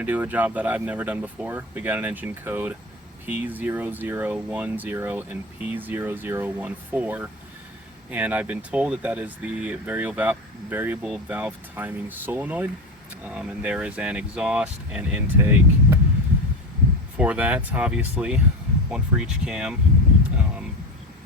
going to do a job that I've never done before. We got an engine code P0010 and P0014, and I've been told that that is the variable valve timing solenoid, and there is an exhaust and intake for that, obviously, one for each cam.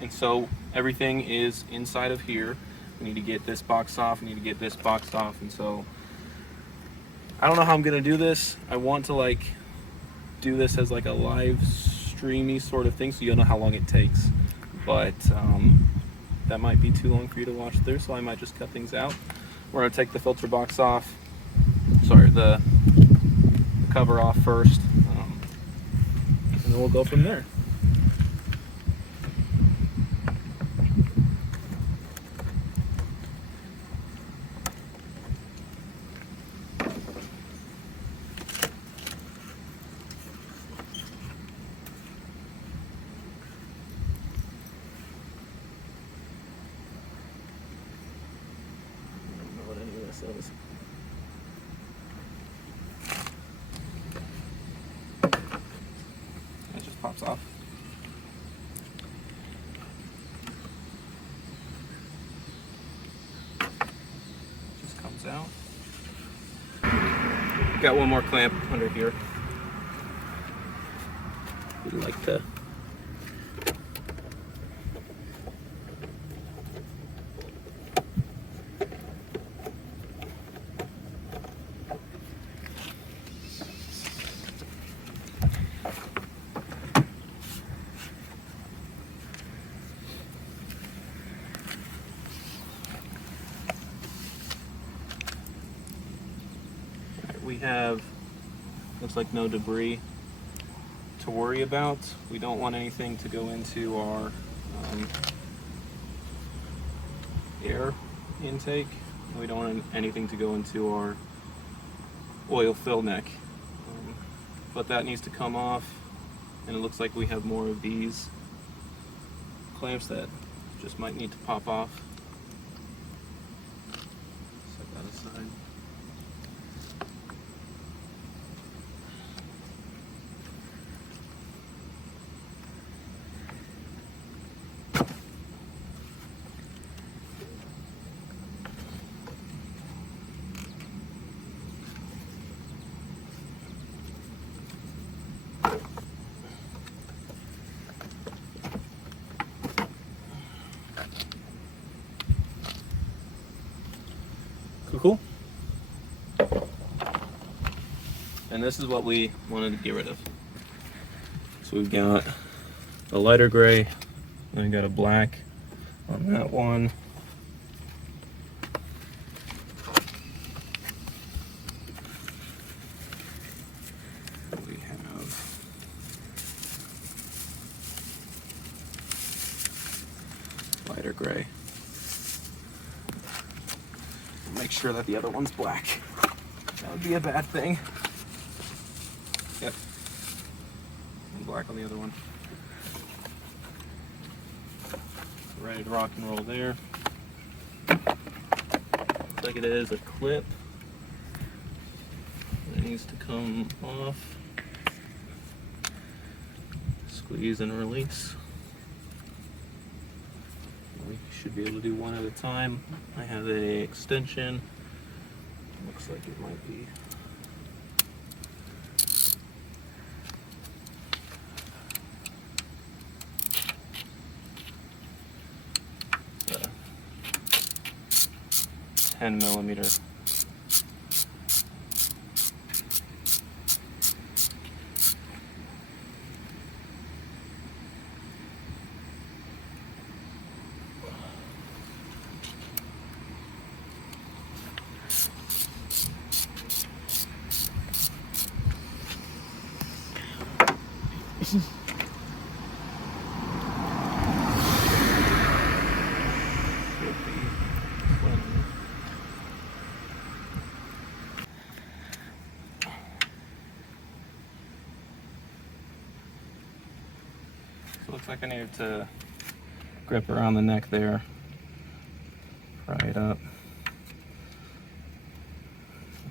And so everything is inside of here. We need to get this box off, we need to get this box off, and so I don't know how I'm gonna do this. I want to like do this as like a live streamy sort of thing so you'll know how long it takes, but that might be too long for you to watch through, so I might just cut things out. We're gonna take the filter box off, sorry, the cover off first, and then we'll go from there. Is. It just pops off. Just comes out. Got one more clamp under here. We'd like to we have, looks like no debris to worry about. We don't want anything to go into our air intake. We don't want anything to go into our oil fill neck. But that needs to come off, and it looks like we have more of these clamps that just might need to pop off. Set that aside. Cool. And this is what we wanted to get rid of. So we've got a lighter gray, and we got a black on that one. We have lighter gray. Make sure that the other one's black. That would be a bad thing. Yep. And black on the other one. Ready to rock and roll there. Looks like it is a clip. It needs to come off. Squeeze and release. We should be able to do one at a time. I have a extension. Looks like it might be. It's a 10 millimeter. So it looks like I needed to grip around the neck there, pry it up.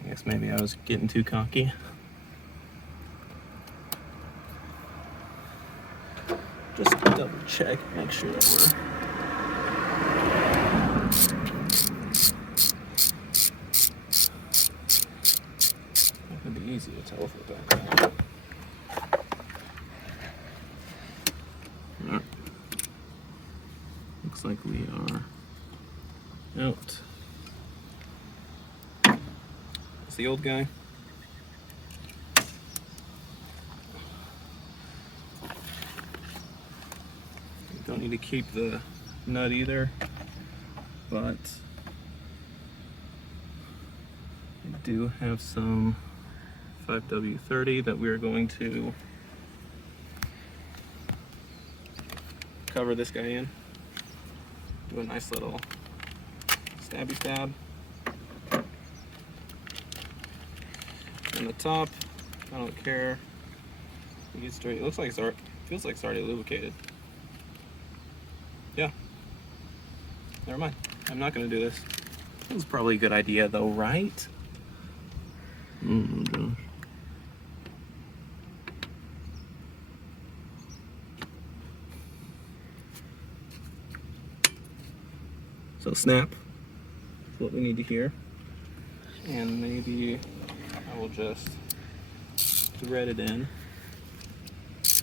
I guess maybe I was getting too cocky. double check, make sure that we're not gonna be easy to tell if we're back down. Alright. Looks like we are out. That's the old guy. Don't need to keep the nut either, but I do have some 5W30 that we are going to cover this guy in. Do a nice little stabby stab. On the top, I don't care. You get straight. It looks like feels like it's already lubricated. Yeah. Never mind. I'm not going to do this. This was probably a good idea though, right? Oh gosh. So snap is what we need to hear. And maybe I will just thread it in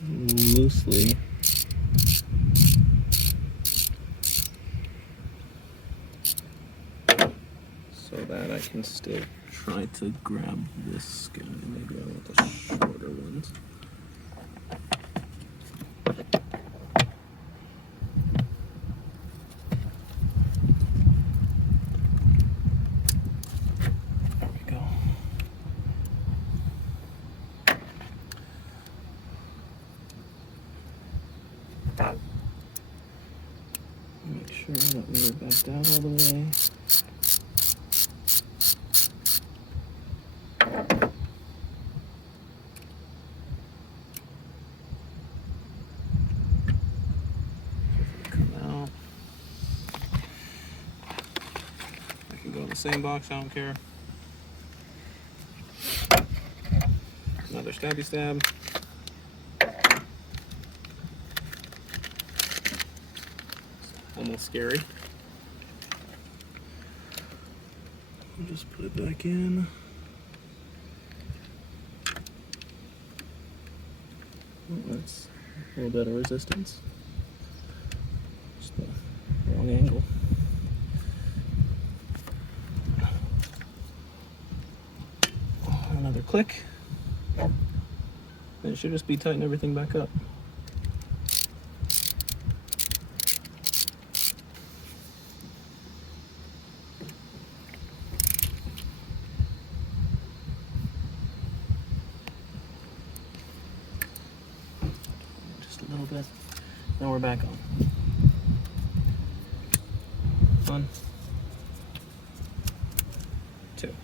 loosely. So that I can still try to grab this guy. Maybe I want the shorter ones. There we go. Make sure that we are backed out all the way. Same box, I don't care. Another stabby stab. Almost scary. I'll just put it back in. Oh, that's a little bit of resistance. Just the wrong angle. Another click, and it should just be tighten everything back up. Just a little bit. Now we're back on. One, two.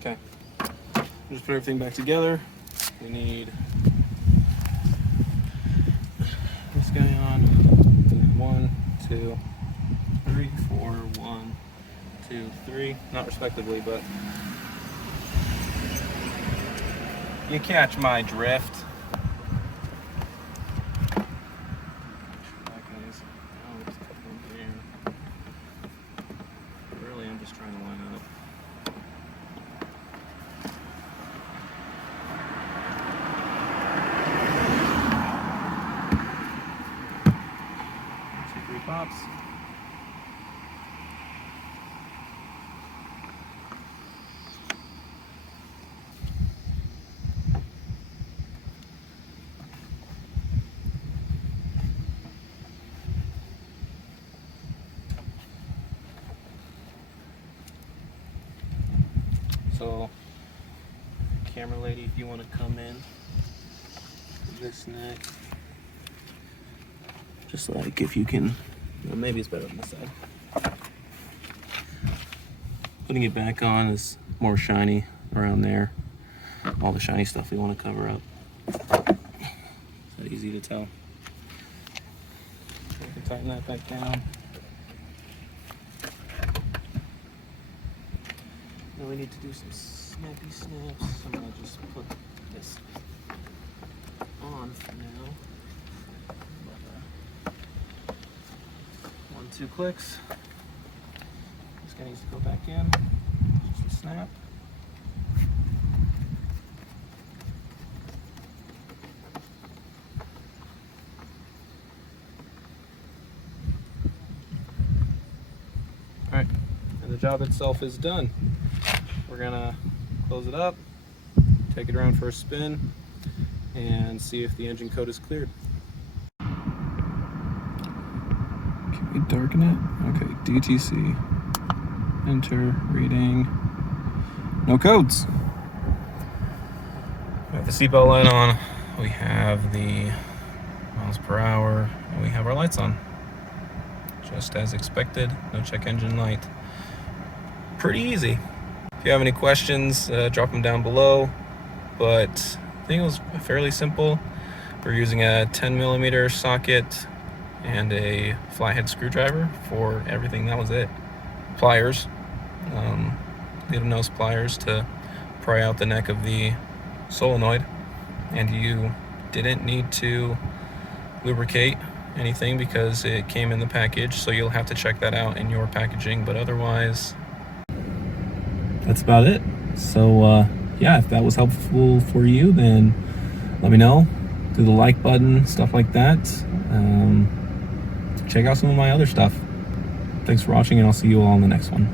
Okay, just put everything back together. We need this guy on. 1, 2, 3, 4, 1, 2, 3. Not respectively, but you catch my drift. Really, I'm just trying to line up. Pops. So, camera lady, if you want to come in this next, just like if you can. Well, maybe it's better on this side. Putting it back on is more shiny around there. All the shiny stuff we want to cover up. Is that easy to tell? So we can tighten that back down. Now we need to do some snappy snaps. I'm going to just put this on for now. 2 clicks. This guy needs to go back in. Just a snap. Alright, and the job itself is done. We're gonna close it up, take it around for a spin, and see if the engine code is cleared. Can we darken it? Okay, DTC. Enter, reading, no codes. We have the seatbelt light on, we have the miles per hour, and we have our lights on. Just as expected, no check engine light. Pretty easy. If you have any questions, drop them down below, but I think it was fairly simple. We're using a 10mm socket and a flathead screwdriver for everything. That was it. Pliers, needle nose pliers to pry out the neck of the solenoid, and you didn't need to lubricate anything because it came in the package, so you'll have to check that out in your packaging, but otherwise that's about it. So yeah, if that was helpful for you, then let me know. Do the like button, stuff like that. Check out some of my other stuff. Thanks for watching, and I'll see you all in the next one.